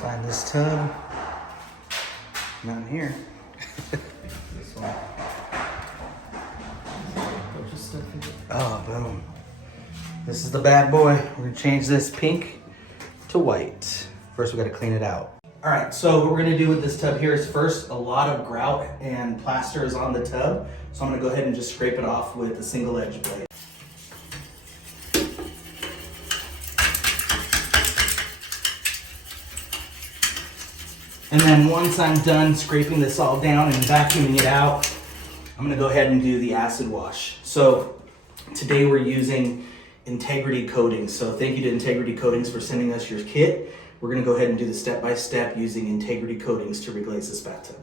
Find this tub. Not in here. This one. Oh, boom. This is the bad boy. We're gonna change this pink to white. First, we gotta clean it out. All right, so what we're gonna do with this tub here is first, a lot of grout and plaster is on the tub. So I'm gonna go ahead and just scrape it off with a single edge blade. And then once I'm done scraping this all down and vacuuming it out, I'm gonna go ahead and do the acid wash. So today we're using Integrity Coatings. So thank you to Integrity Coatings for sending us your kit. We're gonna go ahead and do the step-by-step using Integrity Coatings to reglaze this bathtub.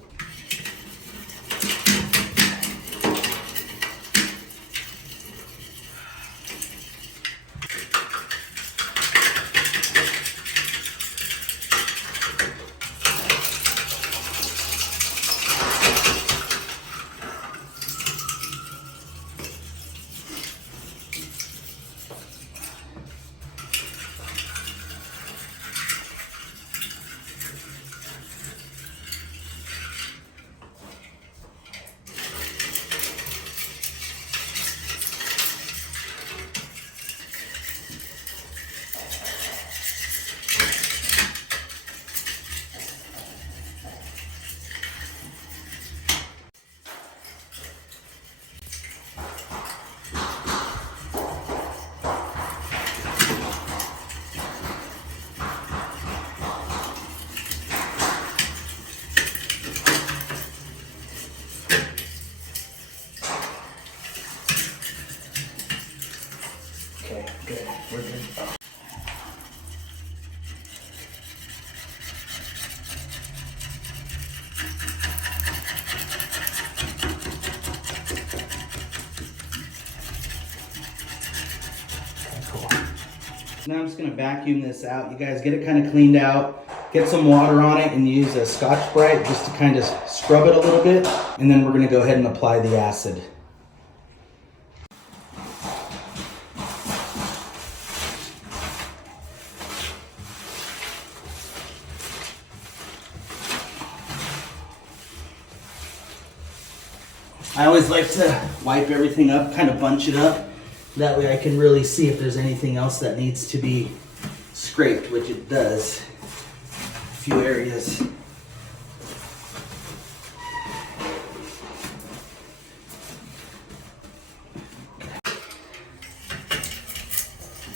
Okay, good. We're good. Oh. Cool. Now I'm just going to vacuum this out. You guys get it kind of cleaned out. Get some water on it and use a Scotch-Brite just to kind of scrub it a little bit. And then we're going to go ahead and apply the acid. I always like to wipe everything up, kind of bunch it up. That way I can really see if there's anything else that needs to be scraped, which it does. A few areas.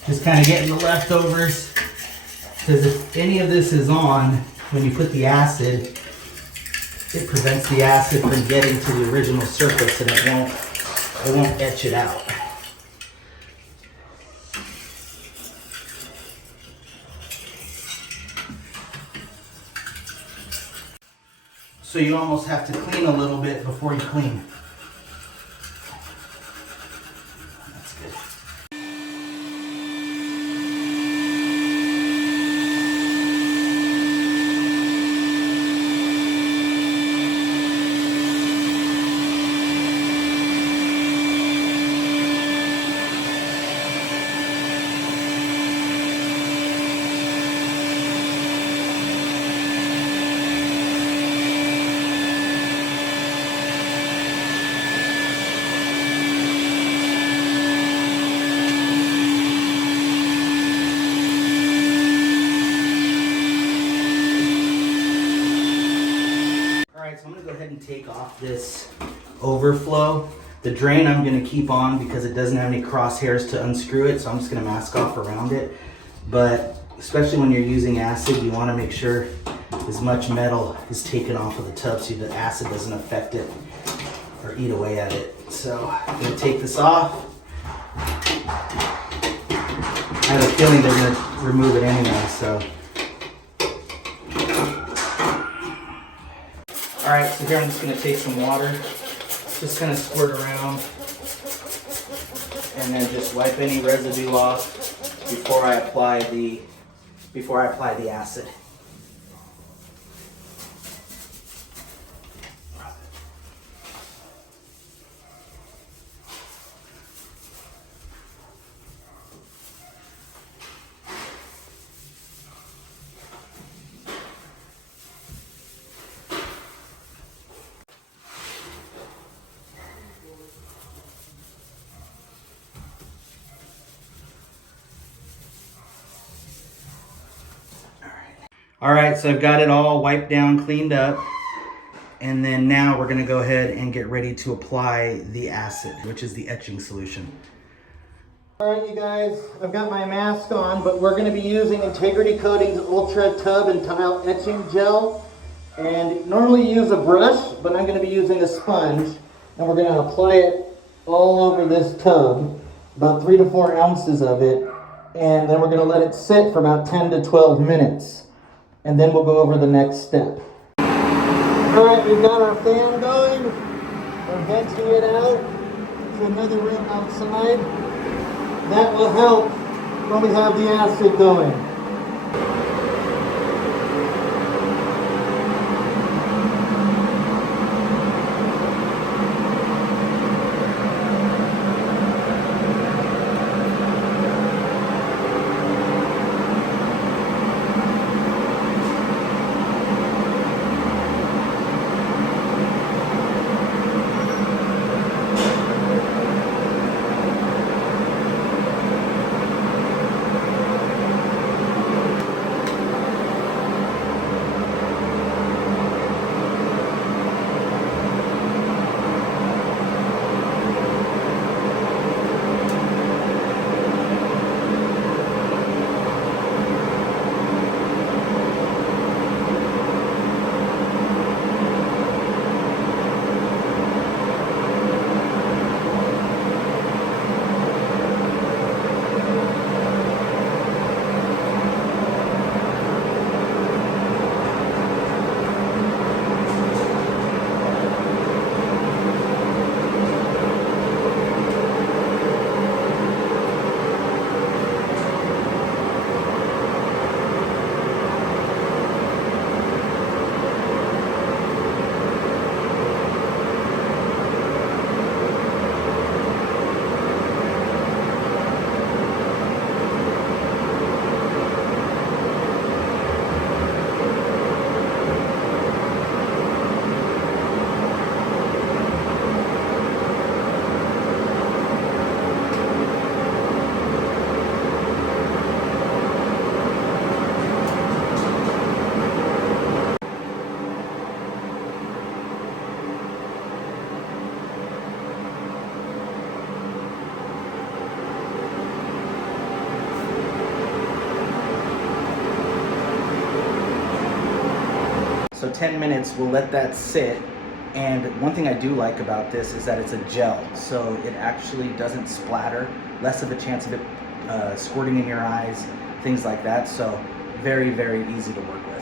Just kind of getting the leftovers, because if any of this is on, when you put the acid, it prevents the acid from getting to the original surface and it won't etch it out. So you almost have to clean a little bit before you clean. That's good. So I'm going to go ahead and take off this overflow. The drain I'm going to keep on because it doesn't have any crosshairs to unscrew it, so I'm just going to mask off around it. But especially when you're using acid, you want to make sure as much metal is taken off of the tub so the acid doesn't affect it or eat away at it. So I'm going to take this off. I have a feeling they're going to remove it anyway, so. All right, so here I'm just going to take some water, just kind of squirt around, and then just wipe any residue off before I apply the acid. All right, so I've got it all wiped down, cleaned up. And then now we're gonna go ahead and get ready to apply the acid, which is the etching solution. All right, you guys, I've got my mask on, but we're gonna be using Integrity Coatings Ultra Tub and Tile Etching Gel. And normally you use a brush, but I'm gonna be using a sponge. And we're gonna apply it all over this tub, about 3 to 4 ounces of it. And then we're gonna let it sit for about 10 to 12 minutes. And then we'll go over the next step. All right, we've got our fan going. We're venting it out to another room outside. That will help when we have the acid going. So 10 minutes, we'll let that sit. And one thing I do like about this is that it's a gel, so it actually doesn't splatter, less of a chance of it squirting in your eyes, things like that. So very, very easy to work with.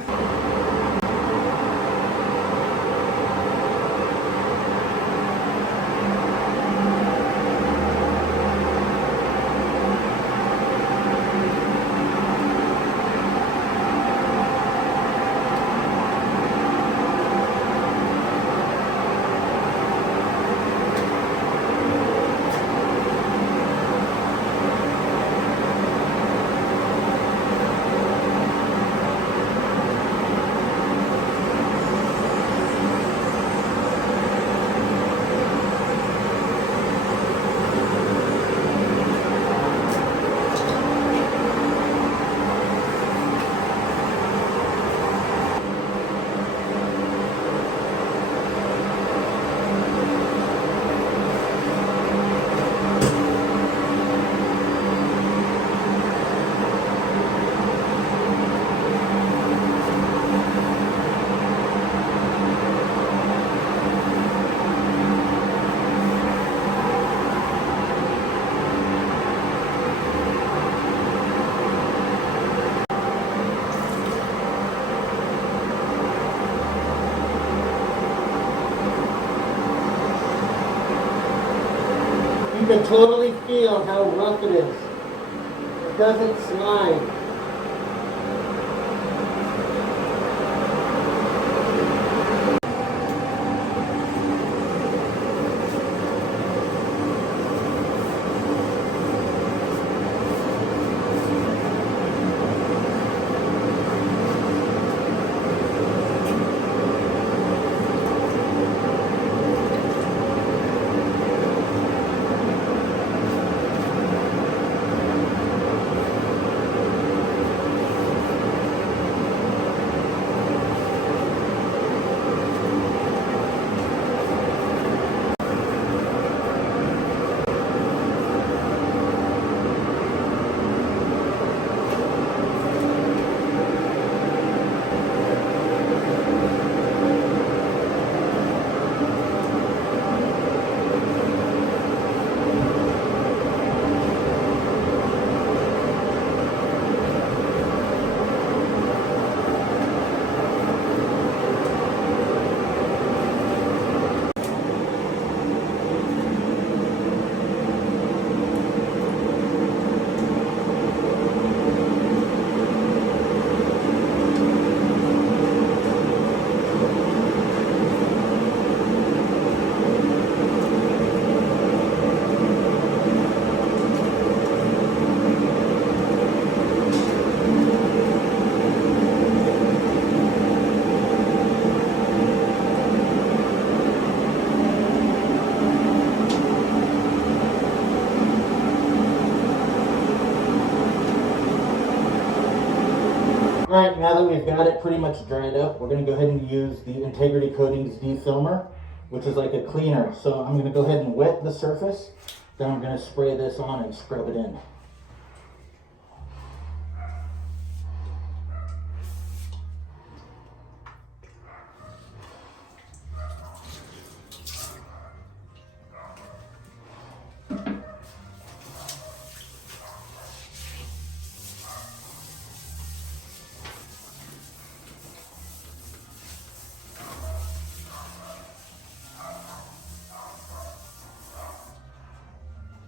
You can totally feel how rough it is. It doesn't slide. Alright, now that we've got it pretty much dried up, we're going to go ahead and use the Integrity Coatings defilmer, which is like a cleaner. So I'm going to go ahead and wet the surface, then I'm going to spray this on and scrub it in.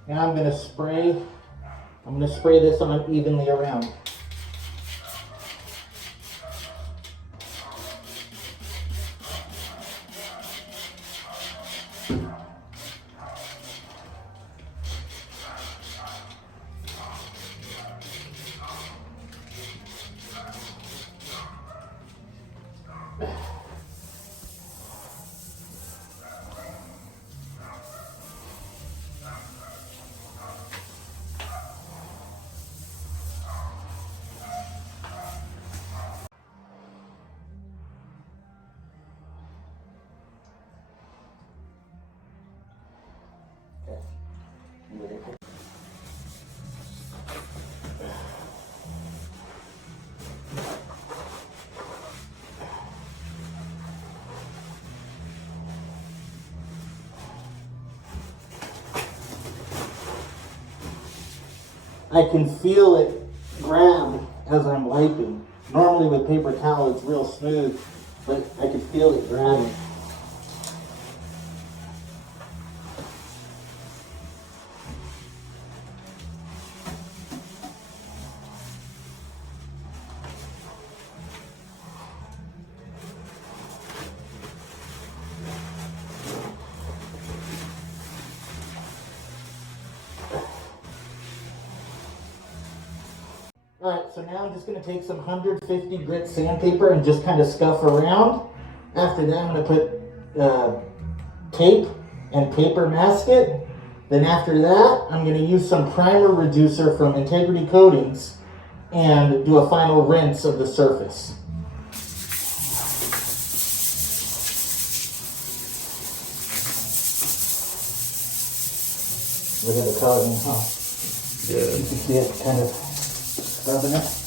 Now I'm going to spray this on evenly around. I can feel it grab as I'm wiping. Normally with paper towel it's real smooth, but I can feel it grabbing. Alright, so now I'm just going to take some 150 grit sandpaper and just kind of scuff around. After that I'm going to put tape and paper mask it. Then after that I'm going to use some primer reducer from Integrity Coatings and do a final rinse of the surface. Look at the coloring, huh? Yeah. You can see it kind of rubbing it.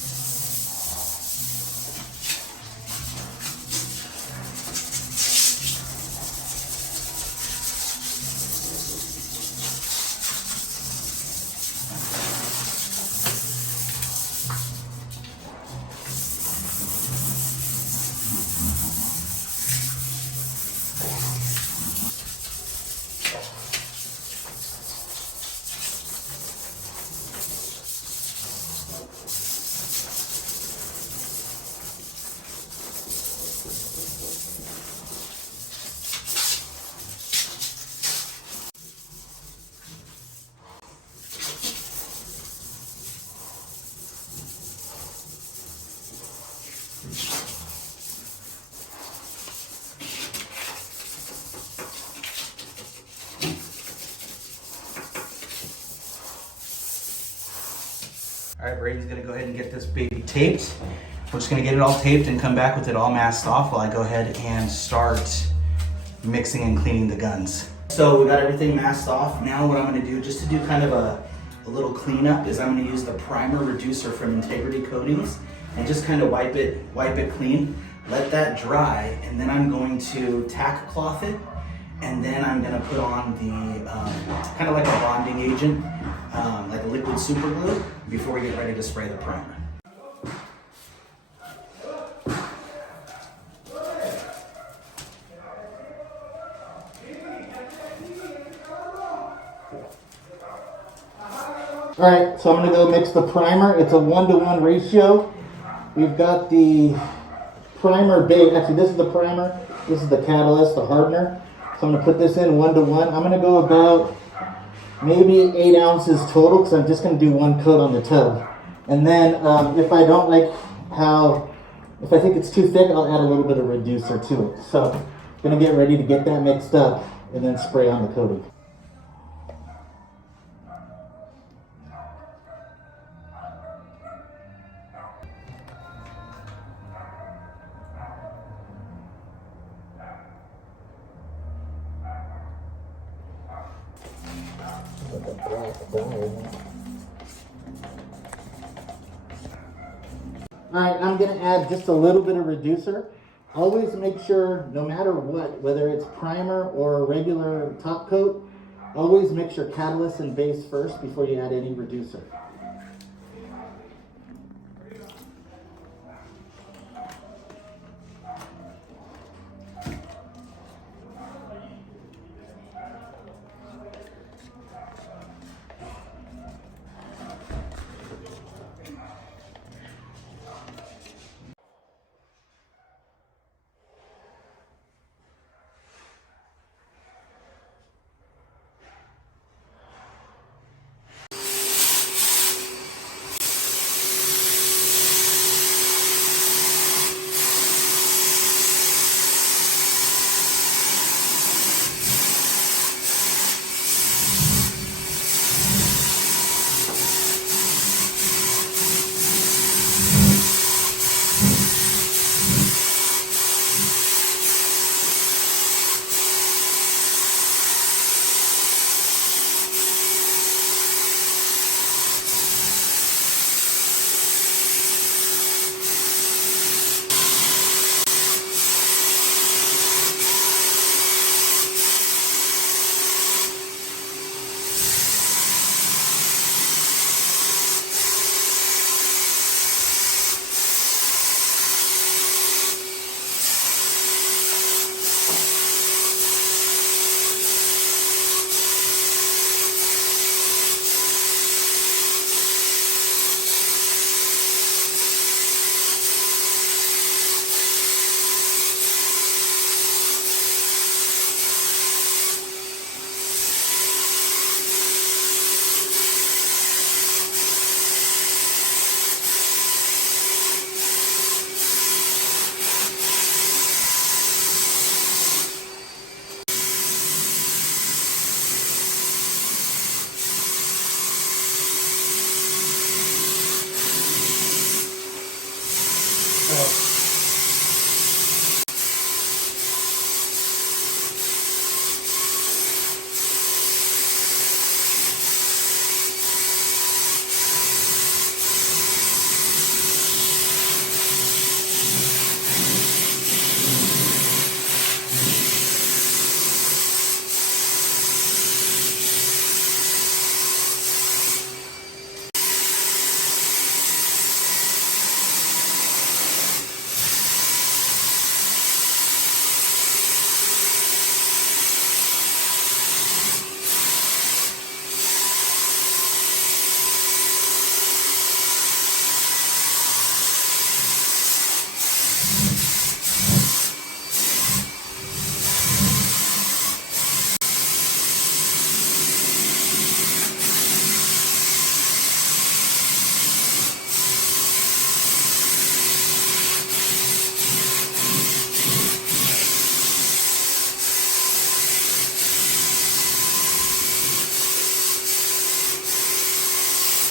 All right, Braden's gonna go ahead and get this baby taped. We're just gonna get it all taped and come back with it all masked off while I go ahead and start mixing and cleaning the guns. So we got everything masked off. Now what I'm gonna do, just to do kind of a little cleanup, is I'm gonna use the primer reducer from Integrity Coatings and just kind of wipe it clean. Let that dry, and then I'm going to tack cloth it, and then I'm gonna put on the, kind of like a bonding agent, like a liquid super glue, before we get ready to spray the primer. All right, so I'm gonna go mix the primer. It's a 1-to-1 ratio. We've got the primer base. Actually, this is the primer. This is the catalyst, the hardener. So I'm gonna put this in 1-to-1. I'm gonna go about maybe 8 ounces total, because I'm just gonna do one coat on the tub. And then if I don't like if I think it's too thick, I'll add a little bit of reducer to it. So I'm gonna get ready to get that mixed up and then spray on the coating. Alright, I'm going to add just a little bit of reducer. Always make sure, no matter what, whether it's primer or a regular top coat, always mix your catalyst and base first before you add any reducer.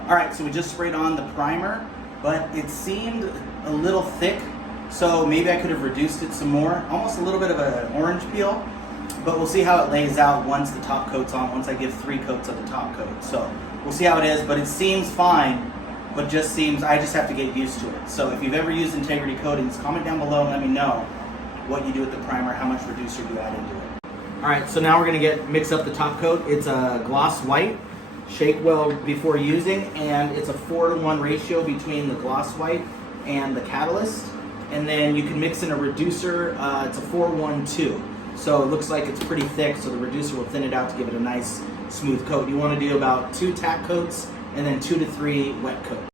Alright, so we just sprayed on the primer, but it seemed a little thick, so maybe I could have reduced it some more. Almost a little bit of an orange peel, but we'll see how it lays out once the top coat's on, once I give 3 coats of the top coat. So we'll see how it is, but it seems fine, but just seems, I just have to get used to it. So if you've ever used integrity coatings, comment down below and let me know what you do with the primer, how much reducer you add into it. Alright, so now we're going to mix up the top coat. It's a gloss white. Shake well before using, and it's a 4-to-1 ratio between the gloss white and the catalyst. And then you can mix in a reducer. It's a 4-1-2. So it looks like it's pretty thick, so the reducer will thin it out to give it a nice smooth coat. You want to do about 2 tack coats and then 2 to 3 wet coats.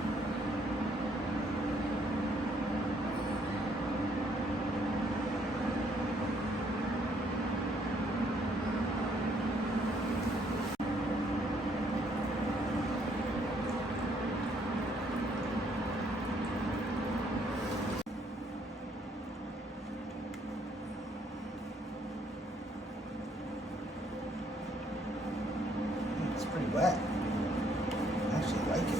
It's pretty wet. I actually like it.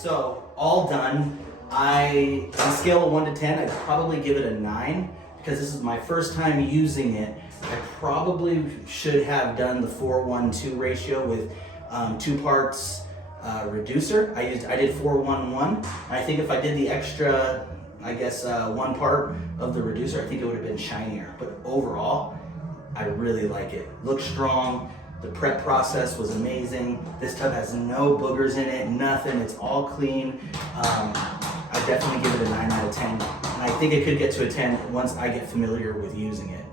so all done. On a scale of 1 to 10, I'd probably give it a 9 because this is my first time using it. I probably should have done the 4:1:2 ratio with 2 parts reducer. I did 4:1:1. I think if I did the extra, I guess 1 part of the reducer, I think it would have been shinier. But overall, I really like it. Looks strong. The prep process was amazing. This tub has no boogers in it, nothing. It's all clean. I definitely give it a 9 out of 10. And I think it could get to a 10 once I get familiar with using it.